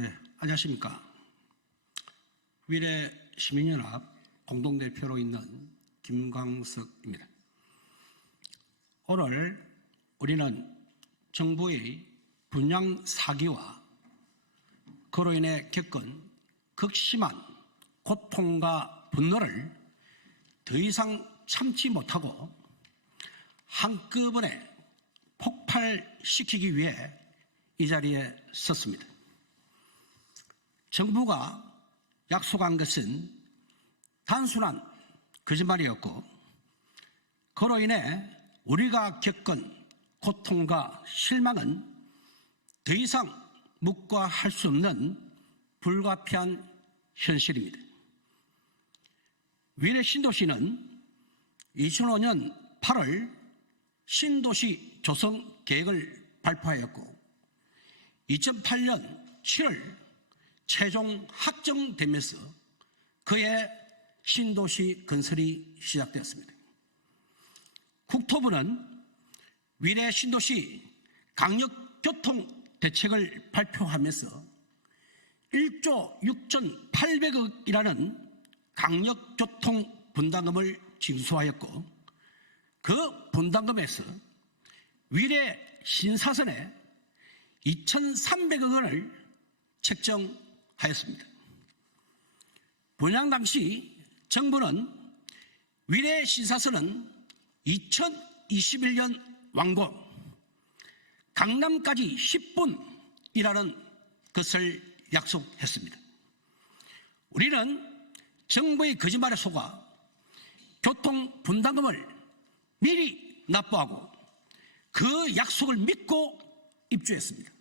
네, 안녕하십니까. 위례시민연합 공동대표로 있는 김광석입니다. 오늘 우리는 정부의 분양 사기와 그로 인해 겪은 극심한 고통과 분노를 더 이상 참지 못하고 한꺼번에 폭발시키기 위해 이 자리에 섰습니다. 정부가 약속한 것은 단순한 거짓말이었고, 그로 인해 우리가 겪은 고통과 실망은 더 이상 묵과할 수 없는 불가피한 현실입니다. 위례 신도시는 2005년 8월 신도시 조성 계획을 발표하였고 2008년 7월 최종 확정되면서 그해 신도시 건설이 시작되었습니다. 국토부는 위례 신도시 강력교통대책을 발표하면서 1조 6,800억이라는 강력교통 분담금을 징수하였고, 그 분담금에서 위례 신사선에 2,300억 원을 책정하였습니다. 분양 당시 정부는 위례 신사선은 2021년 완공, 강남까지 10분이라는 것을 약속했습니다. 우리는 정부의 거짓말에 속아 교통 분담금을 미리 납부하고 그 약속을 믿고 입주했습니다.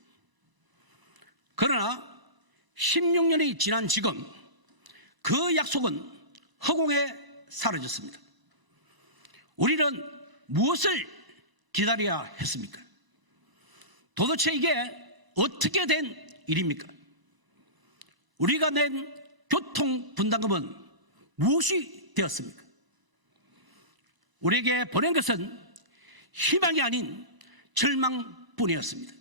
그러나 16년이 지난 지금 그 약속은 허공에 사라졌습니다. 우리는 무엇을 기다려야 했습니까? 도대체 이게 어떻게 된 일입니까? 우리가 낸 교통 분담금은 무엇이 되었습니까? 우리에게 보낸 것은 희망이 아닌 절망뿐이었습니다.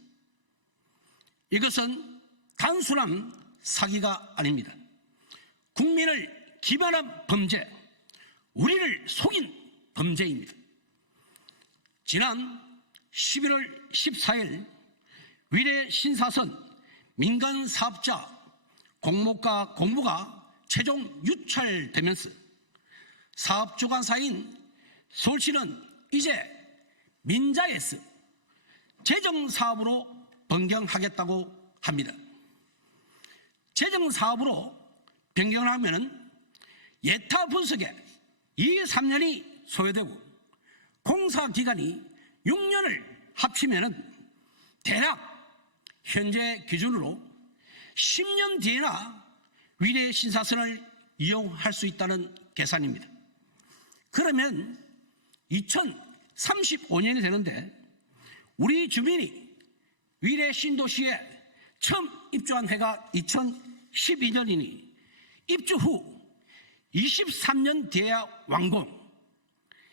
이것은 단순한 사기가 아닙니다. 국민을 기만한 범죄, 우리를 속인 범죄입니다. 지난 11월 14일 위례 신사선 민간 사업자 공모가 최종 유찰되면서 사업주관사인 서울시는 이제 민자에서 재정사업으로 변경하겠다고 합니다. 재정사업으로 변경을 하면 예타 분석에 2-3년이 소요되고 공사기간이 6년을 합치면 대략 현재 기준으로 10년 뒤에나 위례 신사선을 이용할 수 있다는 계산입니다. 그러면 2035년이 되는데 우리 주민이 위례 신도시에 처음 입주한 해가 2012년이니 입주 후 23년 뒤에야 완공.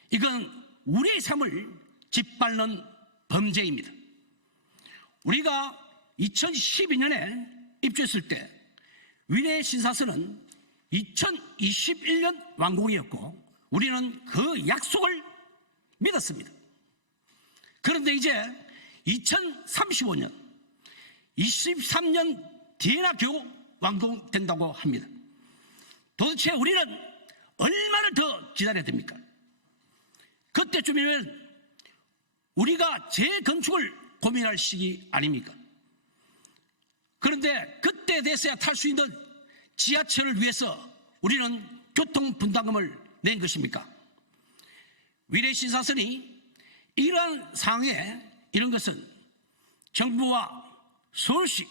이건 우리의 삶을 짓밟는 범죄입니다. 우리가 2012년에 입주했을 때 위례 신사선은 2021년 완공이었고 우리는 그 약속을 믿었습니다. 그런데 이제 2035년, 23년 뒤에나 겨우 완공된다고 합니다. 도대체 우리는 얼마나 더 기다려야 됩니까? 그때쯤이면 우리가 재건축을 고민할 시기 아닙니까? 그런데 그때 돼서야 탈 수 있는 지하철을 위해서 우리는 교통 분담금을 낸 것입니까? 위례 신사선이 이러한 상황에 이런 것은 정부와 서울시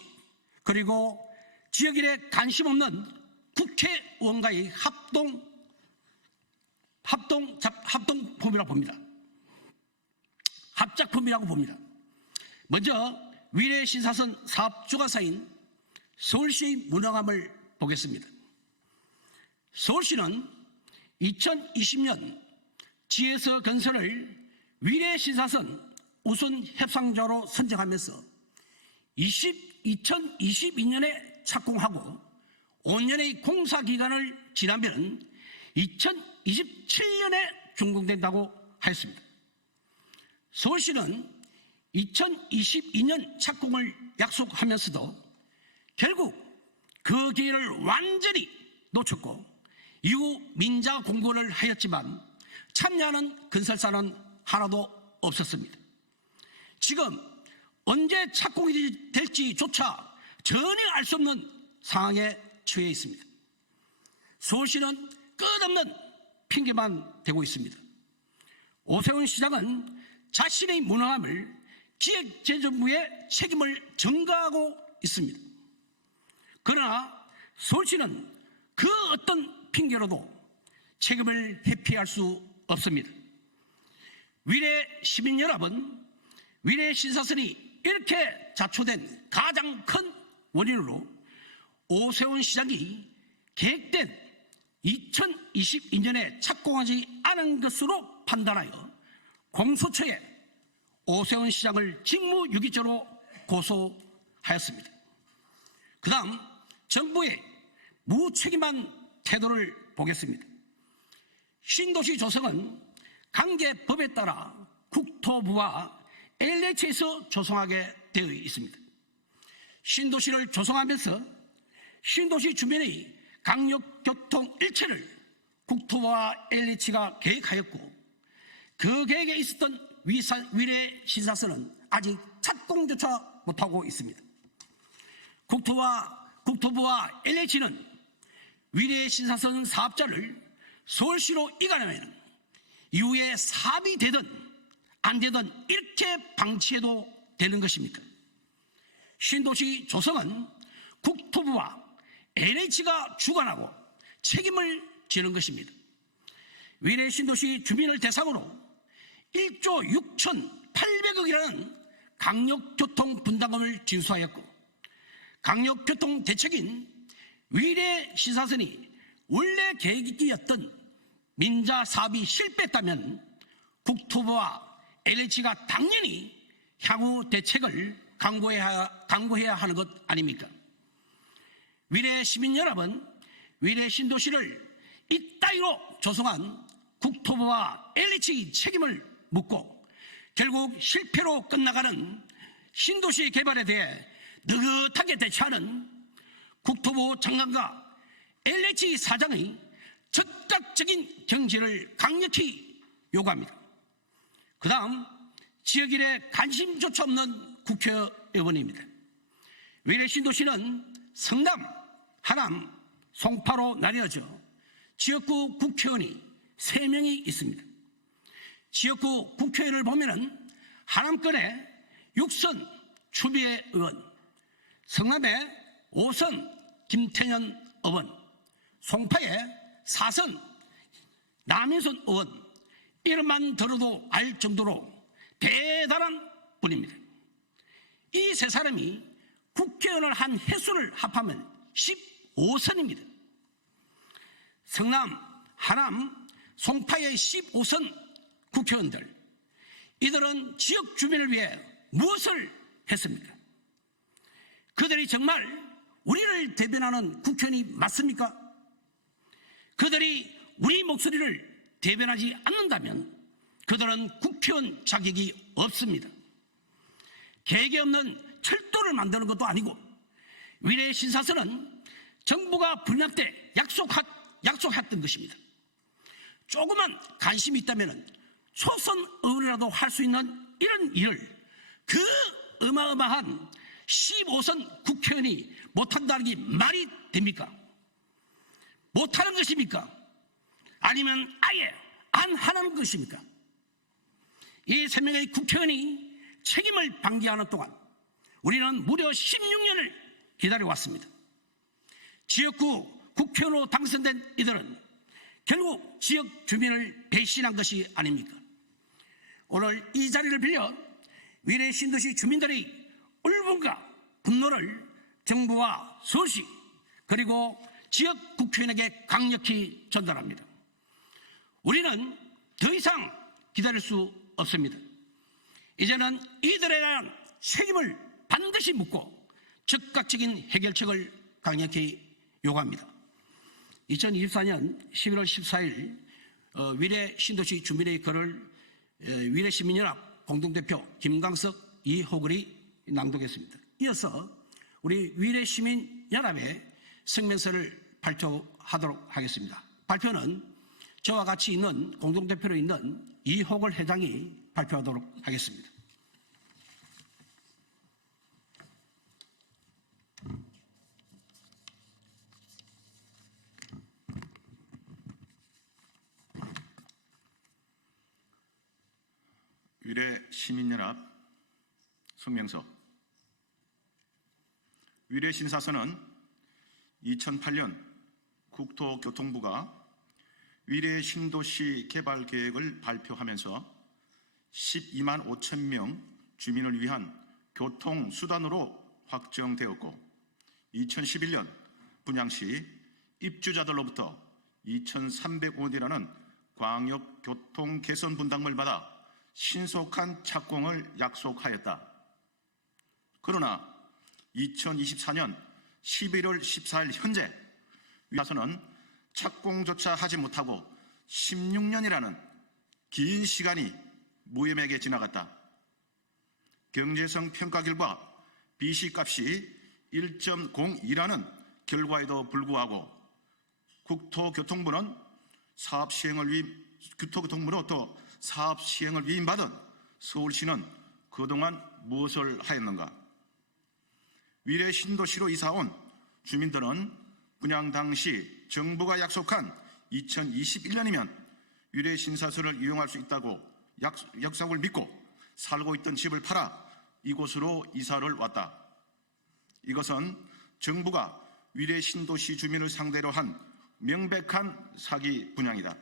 그리고 지역일에 관심 없는 국회의원과의 합동품이라고 봅니다. 합작품이라고 봅니다. 먼저 위례 신사선 사업주관사인 서울시의 무능함을 보겠습니다. 서울시는 2020년 지에서 건설을 위례 신사선 우선 협상자로 선정하면서 2022년에 착공하고 5년의 공사 기간을 지나면 2027년에 준공된다고 하였습니다. 서울시는 2022년 착공을 약속하면서도 결국 그 기회를 완전히 놓쳤고 이후 민자 공고를 하였지만 참여하는 건설사는 하나도 없었습니다. 지금 언제 착공이 될지조차 전혀 알 수 없는 상황에 처해 있습니다. 서울시는 끝없는 핑계만 대고 있습니다. 오세훈 시장은 자신의 무능함을 기획재정부에 책임을 전가하고 있습니다. 그러나 서울시는 그 어떤 핑계로도 책임을 회피할 수 없습니다. 위례 시민 여러분, 위례 신사선이 이렇게 자초된 가장 큰 원인으로 오세훈 시장이 계획된 2022년에 착공하지 않은 것으로 판단하여 공소처에 오세훈 시장을 직무유기죄로 고소하였습니다. 그 다음 정부의 무책임한 태도를 보겠습니다. 신도시 조성은 관계법에 따라 국토부와 LH에서 조성하게 되어 있습니다. 신도시를 조성하면서 신도시 주변의 강력교통 일체를 국토부와 LH가 계획하였고 그 계획에 있었던 위례 신사선은 아직 착공조차 못하고 있습니다. 국토부와 LH는 위례 신사선 사업자를 서울시로 이관하면 이후에 사업이 되든 안 되든 이렇게 방치해도 되는 것입니까? 신도시 조성은 국토부와 LH가 주관하고 책임을 지는 것입니다. 위례 신도시 주민을 대상으로 1조 6,800억이라는 강력교통 분담금을 징수하였고 강력교통 대책인 위례 신사선이 원래 계획이었던 민자 사업이 실패했다면 국토부와 LH가 당연히 향후 대책을 강구해야 하는 것 아닙니까? 위례 시민 여러분, 위례 신도시를 이따위로 조성한 국토부와 LH의 책임을 묻고 결국 실패로 끝나가는 신도시 개발에 대해 느긋하게 대처하는 국토부 장관과 LH 사장의 즉각적인 경질을 강력히 요구합니다. 그 다음 지역일에 관심조차 없는 국회의원입니다. 위례 신도시는 성남, 하남, 송파로 나뉘어져 지역구 국회의원이 3명이 있습니다. 지역구 국회의원을 보면은 하남권에 6선 추미애 의원, 성남에 5선 김태년 의원, 송파에 4선 남인순 의원, 이름만 들어도 알 정도로 대단한 분입니다. 이 세 사람이 국회의원을 한 횟수를 합하면 15선입니다. 성남, 하남, 송파의 15선 국회의원들, 이들은 지역 주민을 위해 무엇을 했습니까? 그들이 정말 우리를 대변하는 국회의원이 맞습니까? 그들이 우리 목소리를 대변하지 않는다면 그들은 국회의원 자격이 없습니다. 계획이 없는 철도를 만드는 것도 아니고 위례 신사선은 정부가 분양 때 약속했던 것입니다. 조그만 관심이 있다면 초선 의원이라도 할 수 있는 이런 일을 그 어마어마한 15선 국회의원이 못한다는 게 말이 됩니까? 못하는 것입니까? 아니면 아예 안 하는 것입니까? 이 3명의 국회의원이 책임을 방기하는 동안 우리는 무려 16년을 기다려왔습니다. 지역구 국회의원으로 당선된 이들은 결국 지역 주민을 배신한 것이 아닙니까? 오늘 이 자리를 빌려 위례 신도시 주민들의 울분과 분노를 정부와 서울시 그리고 지역 국회의원에게 강력히 전달합니다. 우리는 더 이상 기다릴 수 없습니다. 이제는 이들에 대한 책임을 반드시 묻고 즉각적인 해결책을 강력히 요구합니다. 2024년 11월 14일 위례 신도시 주민회의글을 위례시민연합 공동대표 김광석, 이호글이 낭독했습니다. 이어서 우리 위례시민연합의 성명서를 발표하도록 하겠습니다. 발표는 저와 같이 있는 공동대표로 있는 이호글 회장이 발표하도록 하겠습니다. 위례시민연합 성명서. 위례신사서는 2008년 국토교통부가 위례 신도시 개발 계획을 발표하면서 12만 5천 명 주민을 위한 교통수단으로 확정되었고 2011년 분양시 입주자들로부터 2,300원이라는 광역교통 개선 분담금을 받아 신속한 착공을 약속하였다. 그러나 2024년 11월 14일 현재 위에서는 착공조차 하지 못하고 16년이라는 긴 시간이 무혐의하게 지나갔다. 경제성 평가 결과 BC값이 1.02라는 결과에도 불구하고 국토교통부는 사업 시행을 위임받은 서울시는 그동안 무엇을 하였는가? 위례 신도시로 이사온 주민들은 분양 당시 정부가 약속한 2021년이면 위례 신사서를 이용할 수 있다고 약속을 믿고 살고 있던 집을 팔아 이곳으로 이사를 왔다. 이것은 정부가 위례 신도시 주민을 상대로 한 명백한 사기 분양이다.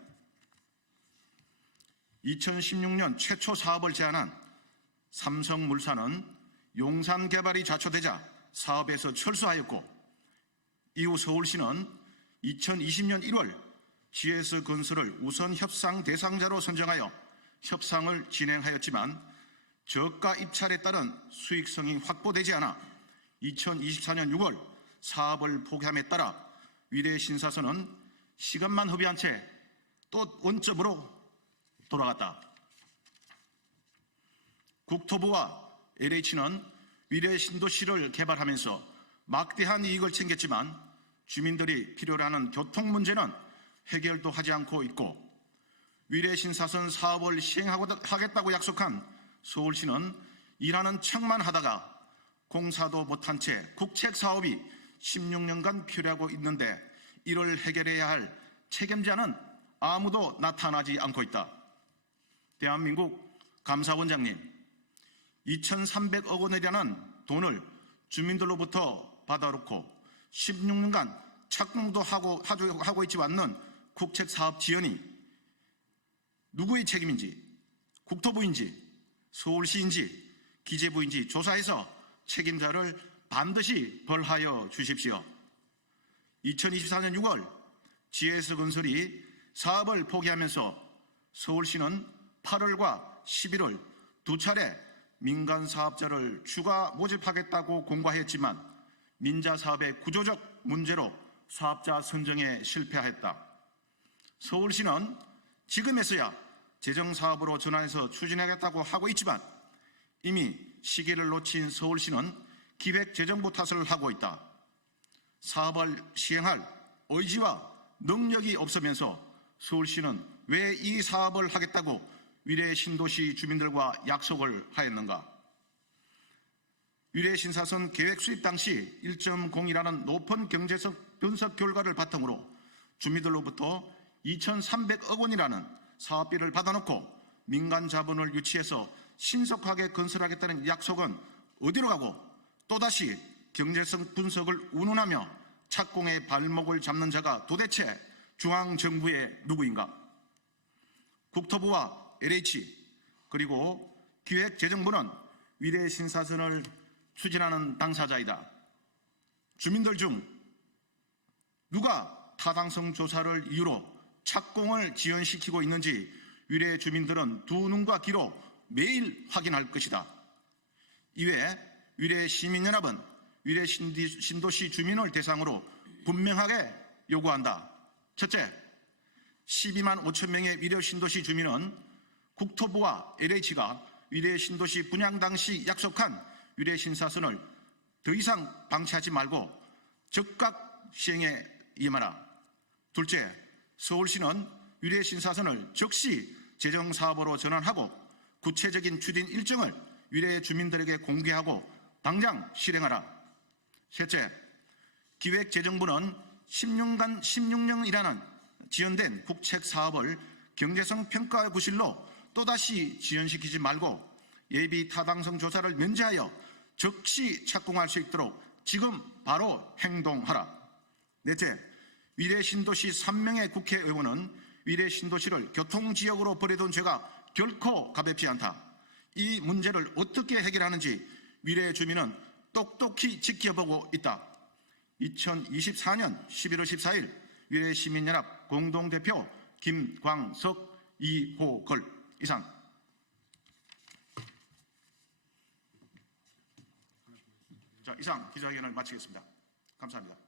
2016년 최초 사업을 제안한 삼성물산은 용산 개발이 좌초되자 사업에서 철수하였고 이후 서울시는 2020년 1월 GS건설을 우선 협상 대상자로 선정하여 협상을 진행하였지만 저가 입찰에 따른 수익성이 확보되지 않아 2024년 6월 사업을 포기함에 따라 위례 신사서는 시간만 허비한 채 또 원점으로 돌아갔다. 국토부와 LH는 위례 신도시를 개발하면서 막대한 이익을 챙겼지만 주민들이 필요로 하는 교통 문제는 해결도 하지 않고 있고 위례 신사선 사업을 시행하겠다고 약속한 서울시는 일하는 척만 하다가 공사도 못한 채 국책 사업이 16년간 필요하고 있는데 이를 해결해야 할 책임자는 아무도 나타나지 않고 있다. 대한민국 감사원장님, 2,300억 원이라는 돈을 주민들로부터 받아놓고 16년간 착공도 하고 있지 않는 국책 사업 지연이 누구의 책임인지, 국토부인지, 서울시인지, 기재부인지 조사해서 책임자를 반드시 벌하여 주십시오. 2024년 6월 GS건설이 사업을 포기하면서 서울시는 8월과 11월 두 차례 민간 사업자를 추가 모집하겠다고 공고하였지만 민자 사업의 구조적 문제로 사업자 선정에 실패하였다. 서울시는 지금에서야 재정사업으로 전환해서 추진하겠다고 하고 있지만 이미 시기를 놓친 서울시는 기획재정부 탓을 하고 있다. 사업을 시행할 의지와 능력이 없으면서 서울시는 왜 이 사업을 하겠다고 위례 신도시 주민들과 약속을 하였는가? 위례 신사선 계획 수립 당시 1.0이라는 높은 경제적 분석 결과를 바탕으로 주민들로부터 2,300억 원이라는 사업비를 받아놓고 민간 자본을 유치해서 신속하게 건설하겠다는 약속은 어디로 가고 또다시 경제성 분석을 운운하며 착공의 발목을 잡는 자가 도대체 중앙정부의 누구인가? 국토부와 LH 그리고 기획재정부는 위례 신사선을 추진하는 당사자이다. 주민들 중 누가 타당성 조사를 이유로 착공을 지연시키고 있는지 위례 주민들은 두 눈과 귀로 매일 확인할 것이다. 이외에 위례 시민연합은 위례 신도시 주민을 대상으로 분명하게 요구한다. 첫째, 12만 5천 명의 위례 신도시 주민은 국토부와 LH가 위례 신도시 분양 당시 약속한 위례 신사선을 더 이상 방치하지 말고 즉각 시행에 임하라. 둘째, 서울시는 위례 신사선을 즉시 재정사업으로 전환하고 구체적인 추진 일정을 위례 주민들에게 공개하고 당장 실행하라. 셋째, 기획재정부는 16년이라는 지연된 국책 사업을 경제성 평가 구실로 또다시 지연시키지 말고 예비 타당성 조사를 면제하여 즉시 착공할 수 있도록 지금 바로 행동하라. 넷째, 위례 신도시 3명의 국회의원은 위례 신도시를 교통지역으로 버려둔 죄가 결코 가볍지 않다. 이 문제를 어떻게 해결하는지 위례 주민은 똑똑히 지켜보고 있다. 2024년 11월 14일 위례 시민연합 공동대표 김광석, 이호걸 이상. 자, 이상 기자회견을 마치겠습니다. 감사합니다.